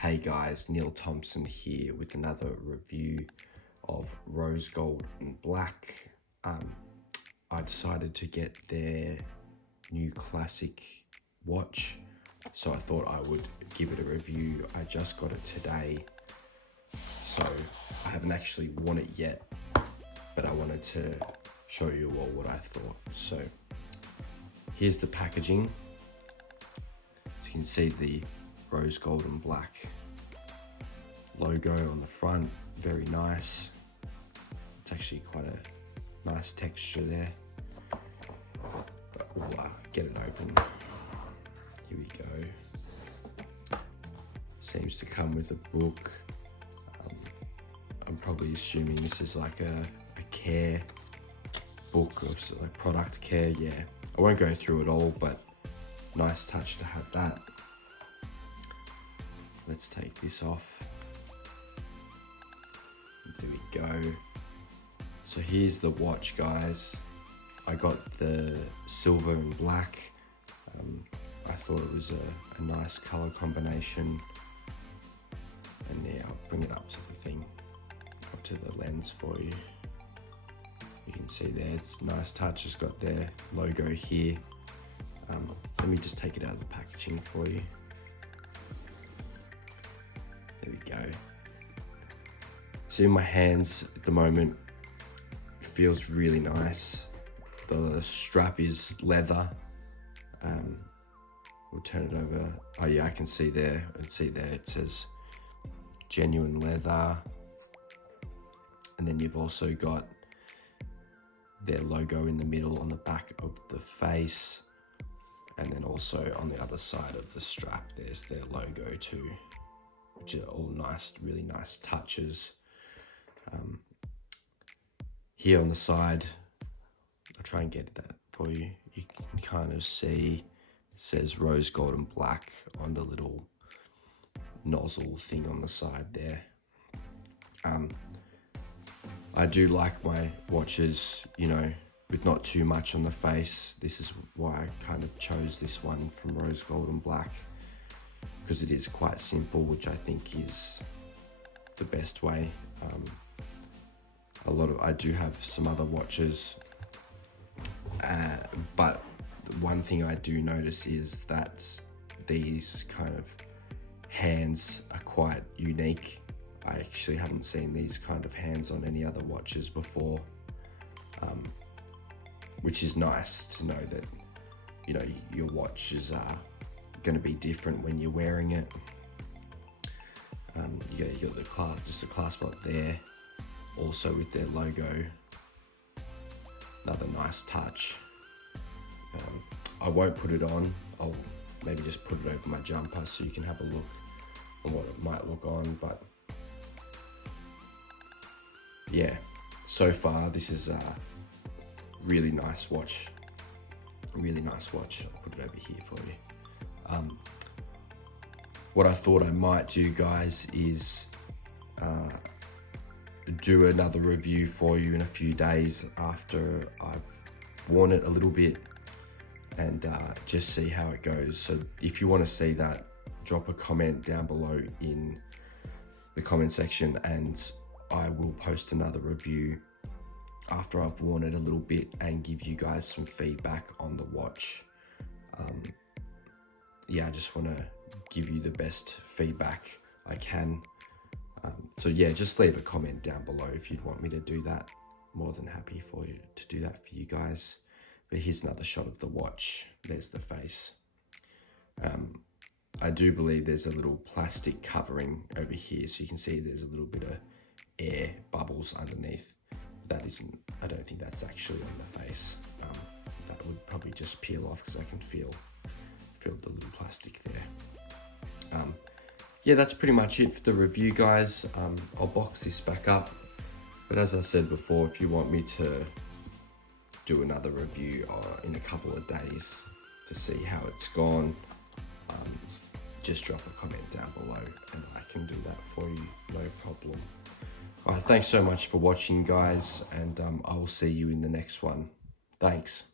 Hey guys, Neil Thompson here with another review of RoseGold Black. I decided to get their new classic watch, so I thought I would give it a review. I just got it today, so I haven't actually worn it yet, but I wanted to show you all what I thought. So here's the packaging. As you can see, the RoseGold Black logo on the front, very nice. It's actually quite a nice texture there. But we'll get it open. Here we go. Seems to come with a book. I'm probably assuming this is like a care book of like product care. Yeah, I won't go through it all, but nice touch to have that. Let's take this off. There we go. So here's the watch, guys. I got the silver and black. I thought it was a nice color combination. And yeah, I'll bring it up to the thing, up to the lens for you. You can see there, it's a nice touch. It's got their logo here. Let me just take it out of the packaging for you. There we go. So in my hands at the moment, it feels really nice. The strap is leather. We'll turn it over. Oh yeah, I can see there. It says genuine leather. And then you've also got their logo in the middle on the back of the face. And then also on the other side of the strap, there's their logo too, which are all nice, really nice touches. Here on the side, I'll try and get that for you. You can kind of see it says RoseGold Black on the little nozzle thing on the side there. I do like my watches, you know, with not too much on the face. This is why I kind of chose this one from RoseGold Black, because it is quite simple, which I think is the best way. I do have some other watches, but one thing I do notice is that these kind of hands are quite unique. I actually haven't seen these kind of hands on any other watches before, which is nice to know that, you know, your watches are going to be different when you're wearing it. You got the clasp up there, also with their logo. Another nice touch. I won't put it on. I'll maybe just put it over my jumper so you can have a look on what it might look on. But yeah, so far this is a really nice watch. Really nice watch. I'll put it over here for you. What I thought I might do, guys, is do another review for you in a few days after I've worn it a little bit, and just see how it goes. So if you want to see that, drop a comment down below in the comment section, and I will post another review after I've worn it a little bit and give you guys some feedback on the watch. Yeah, I just want to give you the best feedback I can. So yeah, just leave a comment down below if you'd want me to do that. More than happy for you to do that for you guys. But here's another shot of the watch. There's the face. I do believe there's a little plastic covering over here, so you can see there's a little bit of air bubbles underneath. That isn't, I don't think that's actually on the face. That would probably just peel off because I can feel the little plastic there. Yeah, that's pretty much it for the review, guys. I'll box this back up, but as I said before, if you want me to do another review in a couple of days to see how it's gone, just drop a comment down below and I can do that for you, no problem. All right, thanks so much for watching, guys, and I will see you in the next one. Thanks.